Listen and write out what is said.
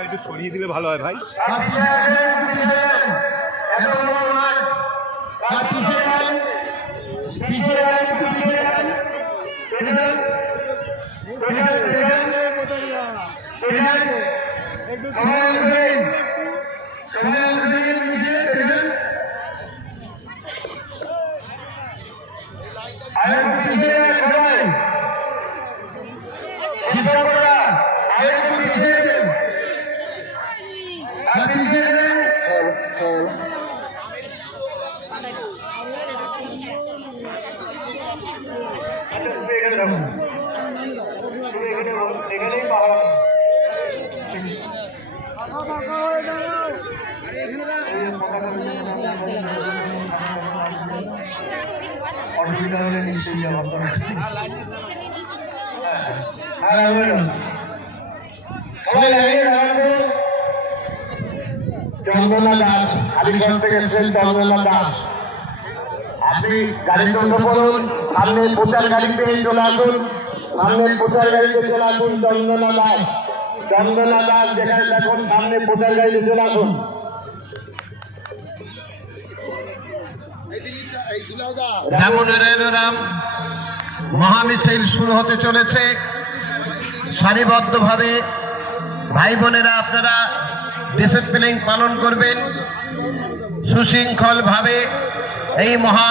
একটু সরিয়ে দিলে ভালো হয় ভাই। आप পিছিয়ে যান। অসুবিধা হলে নিশ্চয়ই জবাব দেবেন। হ্যাঁ, চন্দনা দাস আলিগঞ্জ থেকে এসেছেন চন্দনা দাস। আপনি গাড়িতে উঠে পড়ুন সামনে প্রচার গাড়িতে চলে আসুন সামনে প্রচার গাড়িতে চলে আসুন চন্দনা দাস। চন্দনা দাস। যেখানে দেখুন সামনে প্রচার গাড়িতে চলে আসুন। রাম মহামিছিল শুরু হতে চলেছে। সারিবদ্ধভাবে ভাই বোনেরা আপনারা ডিসিপ্লিন পালন করবেন। সুশৃঙ্খলভাবে এই মহা